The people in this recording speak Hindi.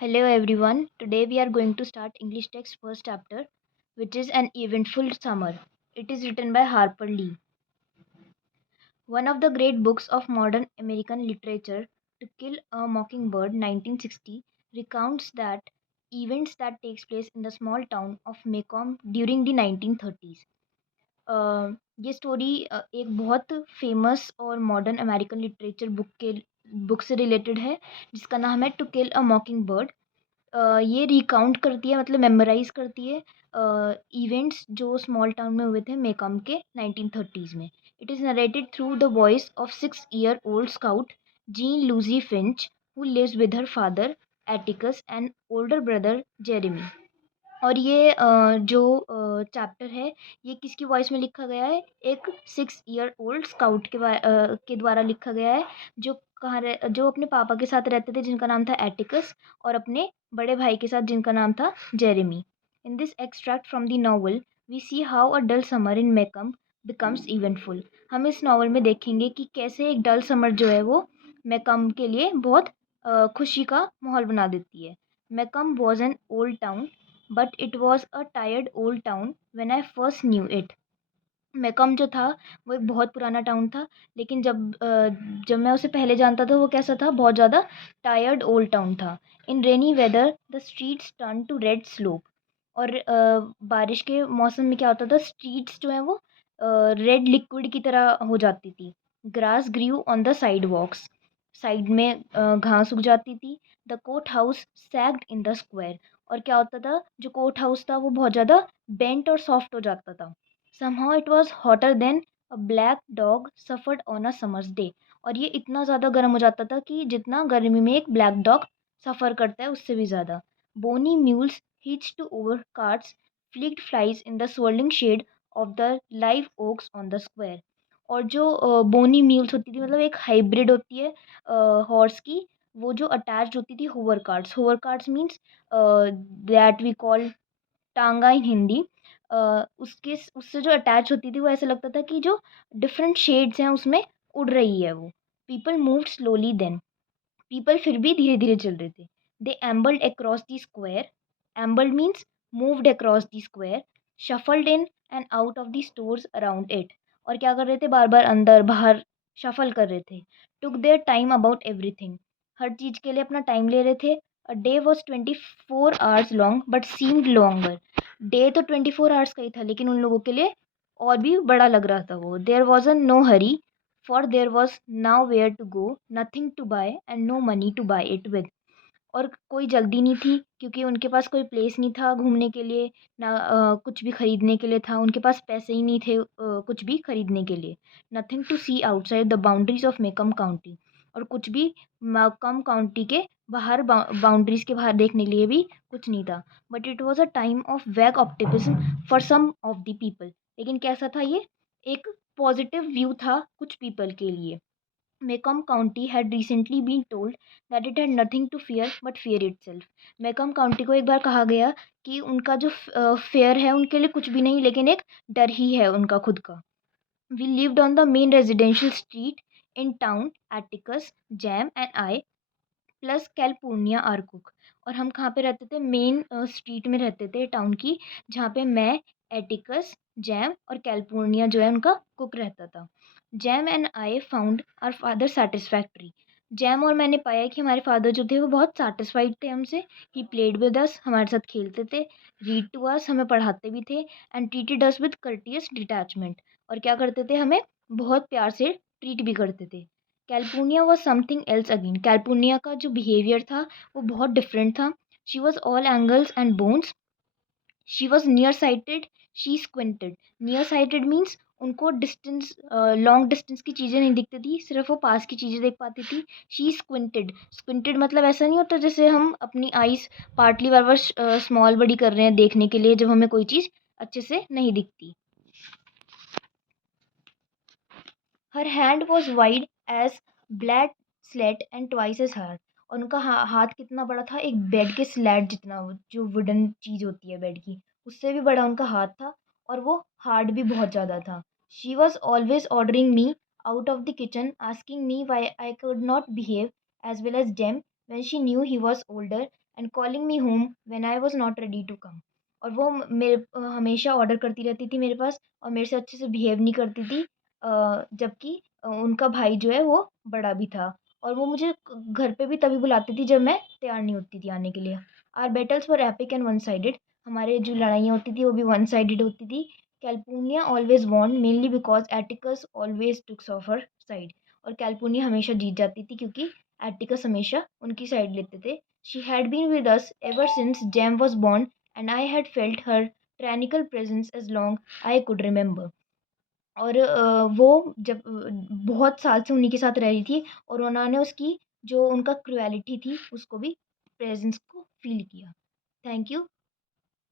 Hello everyone. Today we are going to start English text first chapter, which is an eventful summer. It is written by Harper Lee. One of the great books of modern American literature, To Kill a Mockingbird 1960, recounts that events that takes place in the small town of Macomb during the 1930s. ये स्टोरी एक बहुत फेमस और मॉडर्न अमेरिकन लिटरेचर बुक से रिलेटेड है जिसका नाम है to kill a mockingbird. ये रिकाउंट करती है मतलब मेमोराइज करती है इवेंट्स जो स्मॉल टाउन में हुए थे मेकॉम के 1930s में। It is narrated through the voice of 6 year old Scout Jean Louise Finch who lives with her father Atticus and older brother Jeremy. और ये जो चैप्टर है ये किसकी वॉइस में लिखा गया है? एक 6 year old स्काउट के द्वारा लिखा गया है जो जो अपने पापा के साथ रहते थे जिनका नाम था एटिकस और अपने बड़े भाई के साथ जिनका नाम था Jeremy. In this extract from the novel we see how a dull summer in Maycomb becomes eventful. हम इस नॉवल में देखेंगे कि कैसे एक डल समर जो है वो मैकम के लिए बहुत खुशी का माहौल बना देती है। Maycomb was an old town but it was a tired old town when I first knew it. Maycomb जो था वो एक बहुत पुराना टाउन था, लेकिन जब मैं उसे पहले जानता था वो कैसा था? बहुत ज़्यादा टायर्ड ओल्ड टाउन था। In rainy weather the streets turn to red slop. और बारिश के मौसम में क्या होता था? स्ट्रीट्स जो है वो रेड लिक्विड की तरह हो जाती थी। Grass grew on the sidewalks. Side में घास उग जाती थी। The courthouse sagged in the square. और क्या होता था? जो कोर्ट हाउस था वो बहुत ज़्यादा बेंट और सॉफ्ट हो जाता था। Somehow it was hotter than a black dog suffered on a summer's day। और ये इतना ज़्यादा गर्म हो जाता था कि जितना गर्मी में एक ब्लैक डॉग सफ़र करता है उससे भी ज़्यादा। बोनी mules hitched to over carts flicked flies in the swirling shade of the live oaks on the square। और जो बोनी म्यूल्स होती थी मतलब एक हाइब्रिड होती है हॉर्स की, वो जो अटैच्ड होती थी hover carts. Hover carts means that we call tonga in Hindi. उसके उससे जो अटैच होती थी वो ऐसा लगता था कि जो डिफरेंट शेड्स हैं उसमें उड़ रही है वो। People moved slowly then. People फिर भी धीरे धीरे चल रहे थे। They ambled across the square. Ambled means moved across the square. Shuffled in and out of the stores around it. और क्या कर रहे थे? बार बार अंदर बाहर शफल कर रहे थे। Took their time about everything. हर चीज़ के लिए अपना टाइम ले रहे थे। A day was 24 hours long but seemed longer. Day तो 24 hours का ही था लेकिन उन लोगों के लिए और भी बड़ा लग रहा था वो। There was a no hurry for there was nowhere to go, nothing to buy and no money to buy it with। और कोई जल्दी नहीं थी क्योंकि उनके पास कोई प्लेस नहीं था घूमने के लिए, ना कुछ भी खरीदने के लिए था। उनके पास पैसे ही नहीं थे कुछ भी खरीदने के लिए। Nothing to see outside the boundaries of Maycomb County. और कुछ भी मेकम काउंटी के बाहर बाउंड्रीज के बाहर देखने के लिए भी कुछ नहीं था। But it was a time of vague optimism for some of the people. लेकिन कैसा था ये? एक पॉजिटिव व्यू था कुछ पीपल के लिए। Macomb County had recently been told that it had nothing to fear but fear itself। Macomb County को एक बार कहा गया कि उनका जो फेयर है उनके लिए कुछ भी नहीं लेकिन एक डर ही है उनका खुद का। We lived on the main residential street in town, Atticus, Jam and I plus California our cook. और हम कहाँ पे रहते थे? मेन स्ट्रीट में रहते थे टाउन की, जहाँ पे मैं, एटिकस, जैम और कैलिफोर्निया जो है उनका कुक रहता था। Jem and I found our father satisfactory. जैम और मैंने पाया कि हमारे फादर जो थे वो बहुत सेटिस्फाइड थे हमसे। ही प्लेड विद अस, हमारे साथ खेलते थे। रीड टू अस, हमें पढ़ाते भी थे। And treated us with courteous detachment. और क्या करते थे? हमें बहुत प्यार से ट्रीट भी करते थे। California was something else again. California का जो बिहेवियर था वो बहुत डिफरेंट था। She was all angles and bones. She was near sighted, she squinted. Near sighted means उनको डिस्टेंस, लॉन्ग डिस्टेंस की चीज़ें नहीं दिखती थी, सिर्फ वो पास की चीज़ें देख पाती थी। She squinted. स्क्विंटेड मतलब ऐसा नहीं होता जैसे हम अपनी आइज़ पार्टली बार बार स्मॉल बड़ी कर रहे हैं देखने के लिए जब हमें कोई चीज़ अच्छे से नहीं दिखती। Her hand was wide as blade slate and twice as hard. और उनका हाथ कितना बड़ा था? एक बेड के स्लेट जितना, जो वुडन चीज़ होती है बेड की, उससे भी बड़ा उनका हाथ था। और वो हार्ड भी बहुत ज़्यादा था। She was always ordering me out of the kitchen, asking me why I could not behave as well as them when she knew he was older and calling me home when I was not ready to come. और वो हमेशा ऑर्डर करती रहती थी मेरे पास और मेरे से अच्छे से बिहेव नहीं करती थी, जबकि उनका भाई जो है वो बड़ा भी था। और वो मुझे घर पे भी तभी बुलाती थी जब मैं तैयार नहीं होती थी आने के लिए। Our battles were epic and one sided. हमारे जो लड़ाइयाँ होती थी वो भी वन साइडेड होती थी। Calpurnia always won mainly because Atticus always took of her side. और कैल्पुनिया हमेशा जीत जाती थी क्योंकि एटिकस हमेशा उनकी साइड लेते थे। She had been with us ever since Jem was born and I had felt her tyrannical presence as long I could remember. और वो जब बहुत साल से उन्हीं के साथ रह रही थी और उन्होंने उसकी जो उनका क्रुएलिटी थी उसको भी प्रेजेंस को फील किया। Thank you.